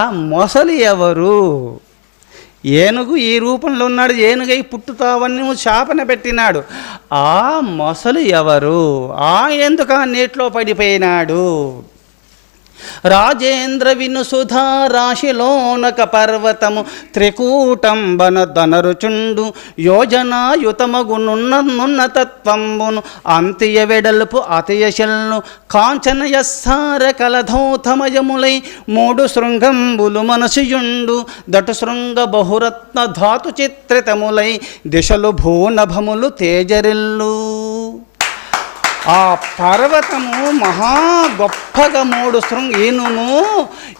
ఆ మొసలి ఎవరు? ఏనుగు ఈ రూపంలో ఉన్నాడు, ఏనుగై పుట్టుతావని శాపన పెట్టినాడు. ఆ మొసలు ఎవరు? ఎందుకు ఆ నీటిలో పడిపోయినాడు? రాజేంద్ర వినుసుధా రాశిలోనక పర్వతము త్రికూటంబన ధనరుచుండు యోజనాయుతమగునున్న తత్వంబును అంత్య వెడల్పు అతయశల్ను కాంచనయస్సార కలధౌతమయములై మూడు శృంగంబులు మనసుయుండు దటు శృంగ బహురత్న ధాతు చిత్రితములై దిశలు భూనభములు తేజరిల్లు. ఆ పర్వతము మహా గొప్పగా మూడు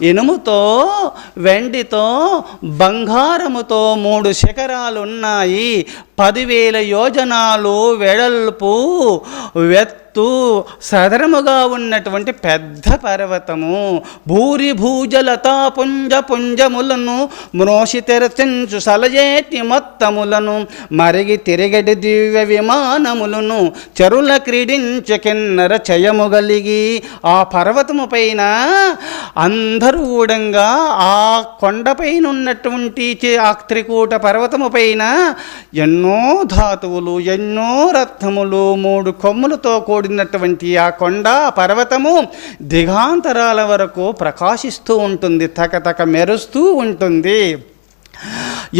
ఇనుముతో వెండితో బంగారముతో 3 శిఖరాలు ఉన్నాయి. 10,000 యోజనాలు వెడల్పు సదరముగా ఉన్నటువంటి పెద్ద పర్వతము. భూరి భూజలతా పుంజములను మ్రోసి తెరచించు సలజేటి మొత్తములను మరిగి తిరిగడి దివ్య విమానములను చెరుల క్రీడించు కిన్నర చయము గలిగి ఆ పర్వతము పైన అందరూ ఊడంగా ఆ కొండపైన ఉన్నటువంటి ఆ త్రికూట పర్వతము పైన ఎన్నో ధాతువులు, ఎన్నో రత్నములు, 3 కొమ్ములతో కూడినటువంటి ఆ కొండ పర్వతము దిగాంతరాల వరకు ప్రకాశిస్తూ ఉంటుంది, తకతక మెరుస్తూ ఉంటుంది.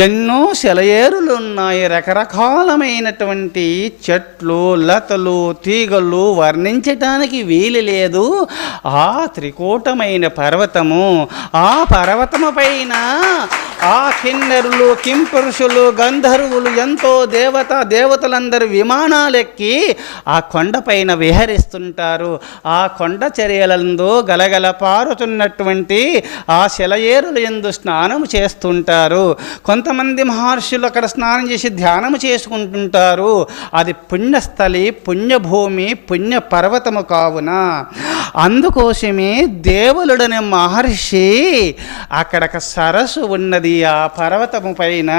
ఎన్నో సెలయేరులు ఉన్నాయి, రకరకాలమైనటువంటి చెట్లు, లతలు, తీగలు వర్ణించటానికి వీలు లేదు. ఆ త్రికూటమైన పర్వతము, ఆ పర్వతము పైన ఆ కిన్నెరులు, కింపురుషులు, గంధర్వులు, ఎంతో దేవతలందరూ విమానాలెక్కి ఆ కొండపైన విహరిస్తుంటారు. ఆ కొండ చర్యలందు గలగల పారుతున్నటువంటి ఆ సెలయేరులు యందు స్నానం చేస్తుంటారు. కొంతమంది మహర్షులు అక్కడ స్నానం చేసి ధ్యానం చేసుకుంటుంటారు. అది పుణ్యస్థలి, పుణ్యభూమి, పుణ్య పర్వతము కావున అందుకోసమే దేవులుడనే మహర్షి అక్కడొక సరస్సు ఉన్నది ఆ పర్వతము పైన.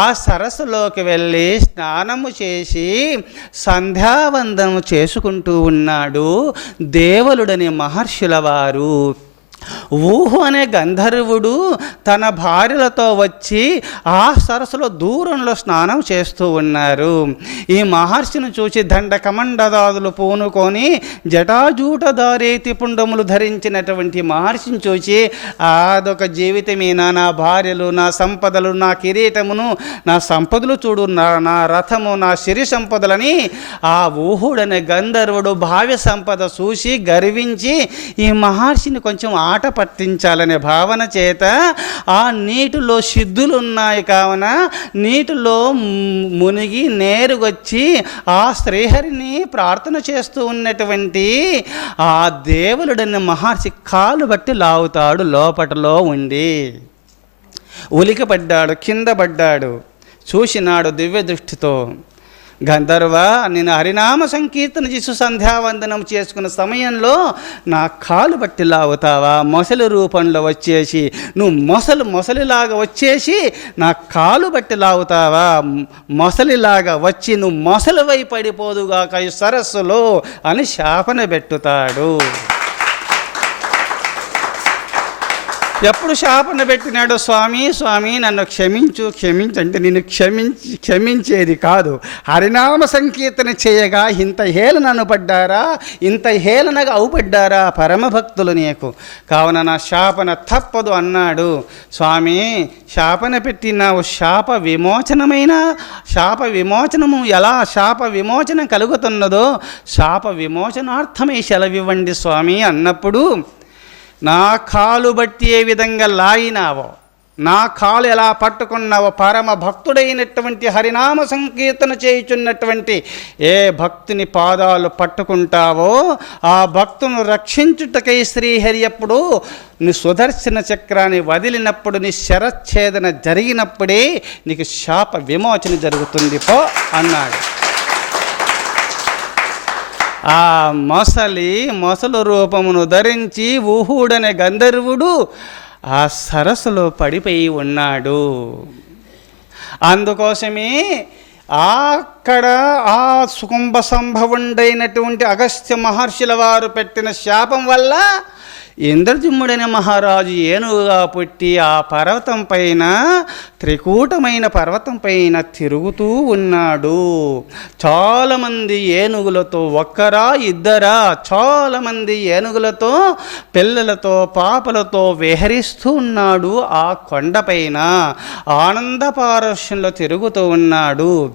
ఆ సరస్సులోకి వెళ్ళి స్నానము చేసి సంధ్యావందనము చేసుకుంటూ ఉన్నాడు దేవులుడనే మహర్షుల వారు. ఊహు అనే గంధర్వుడు తన భార్యలతో వచ్చి ఆ సరస్సులో దూరంలో స్నానం చేస్తూ ఉన్నారు. ఈ మహర్షిని చూసి దండ కమండదాదులు పూనుకొని జటాజూటదారేతి పుండములు ధరించినటువంటి మహర్షిని చూసి అదొక జీవితమేనా, నా భార్యలు, నా సంపదలు, నా కిరీటమును, నా సంపదలు చూడు, నా రథము, నా సిరి సంపదలని ఆ ఊహుడనే గంధర్వుడు భావ్య సంపద చూసి గర్వించి ఈ మహర్షిని కొంచెం ఆట పట్టించాలనే భావన చేత ఆ నీటిలో సిద్ధులు ఉన్నాయి కావున నీటిలో మునిగి నేరుగొచ్చి ఆ శ్రీహరిని ప్రార్థన చేస్తూ ఉన్నటువంటి ఆ దేవులుడన్న మహర్షి కాలు బట్టి లాగుతాడు. లోపటలో ఉండి ఉలికిపడ్డాడు, కింద పడ్డాడు. చూసినాడు దివ్య దృష్టితో, గంధర్వ, నేను హరినామ సంకీర్తన చేసి సంధ్యావందనం చేసుకున్న సమయంలో నా కాలు బట్టి లాగుతావా? మొసలి రూపంలో వచ్చేసి నువ్వు మొసలిలాగా వచ్చేసి నా కాలు బట్టి లాగుతావా? మొసలిలాగా వచ్చి నువ్వు మొసలివై పడిపోదుగాక ఈ సరస్సులో అని శాపన పెట్టుతాడు. ఎప్పుడు శాపన పెట్టినాడు, స్వామి నన్ను క్షమించు అంటే నేను క్షమించేది కాదు. హరినామ సంకీర్తన చేయగా ఇంత హేళనను పడ్డారా, ఇంత హేళనగా అవుపడ్డారా పరమభక్తులు నీకు, కావున నా శాపన తప్పదు అన్నాడు. స్వామి, శాపన పెట్టినావు, శాప విమోచనము ఎలా శాప విమోచనం కలుగుతున్నదో శాప విమోచనార్థమై సెలవివ్వండి స్వామి అన్నప్పుడు, నా కాలు బట్టి ఏ విధంగా లాగినావో, నా కాలు ఎలా పట్టుకున్నావో, పరమ భక్తుడైనటువంటి హరినామ సంకీర్తన చేయుచున్నటువంటి ఏ భక్తుని పాదాలు పట్టుకుంటావో ఆ భక్తును రక్షించుటకై శ్రీహరి ఎప్పుడు నీ సుదర్శన చక్రాన్ని వదిలినప్పుడు, నీ శరచ్ఛేదన జరిగినప్పుడే నీకు శాప విమోచన జరుగుతుంది పో అన్నాడు. ఆ మొసలు రూపమును ధరించి ఊహుడనే గంధర్వుడు ఆ సరస్సులో పడిపోయి ఉన్నాడు. అందుకోసమే అక్కడ ఆ సుకుంభ సంభవుడైనటువంటి అగస్త్య మహర్షుల వారు పెట్టిన శాపం వల్ల ఇంద్రజిమ్ముడైన మహారాజు ఏనుగుగా పుట్టి ఆ పర్వతం పైన, త్రికూటమైన పర్వతం పైన తిరుగుతూ ఉన్నాడు. చాలామంది ఏనుగులతో, ఒక్కరా ఇద్దరా, చాలామంది ఏనుగులతో, పిల్లలతో, పాపలతో విహరిస్తూ ఉన్నాడు. ఆ కొండపైన ఆనంద పారవశ్యంలో తిరుగుతూ ఉన్నాడు.